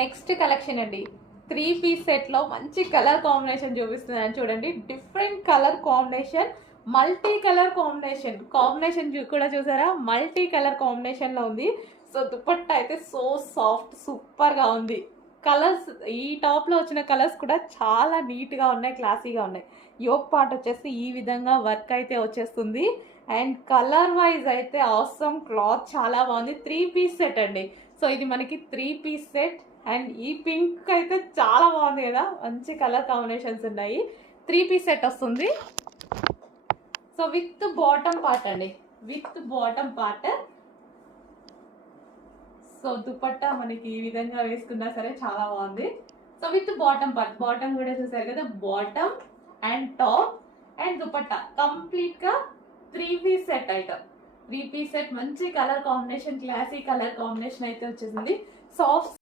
Next collection అండి, 3 piece సెట్లో మంచి కలర్ కాంబినేషన్ చూపిస్తున్నాను చూడండి. Different colour combination, multi colour combination కూడా చూసారా, మల్టీ కలర్ కాంబినేషన్లో ఉంది. సో దుపట్టా అయితే సో సాఫ్ట్ సూపర్గా ఉంది. కలర్స్, ఈ టాప్లో వచ్చిన కలర్స్ కూడా చాలా నీట్గా ఉన్నాయి, క్లాసీగా ఉన్నాయి. యోక్ పార్ట్ వచ్చేసి ఈ విధంగా వర్క్ అయితే వచ్చేస్తుంది. అండ్ కలర్ వైజ్ అయితే ఆసమ్, క్లాత్ చాలా బాగుంది. 3 పీస్ సెట్ అండి. సో ఇది మనకి 3 పీస్ సెట్. అండ్ ఈ పింక్ అయితే చాలా బాగుంది కదా, మంచి కలర్ కాంబినేషన్స్ ఉన్నాయి. 3 పీస్ సెట్ వస్తుంది. సో విత్ బాటమ్ పార్ట్ అండి, with bottom part. So dupatta మనకి ఈ విధంగా వేసుకున్నా సరే చాలా బాగుంది. So with bottom part, bottom కూడా చూసారు కదా, bottom and top and dupatta complete గా 3 piece set item. 3 piece set మంచి colour combination, classy colour combination అయితే వచ్చేసింది. సాఫ్ట్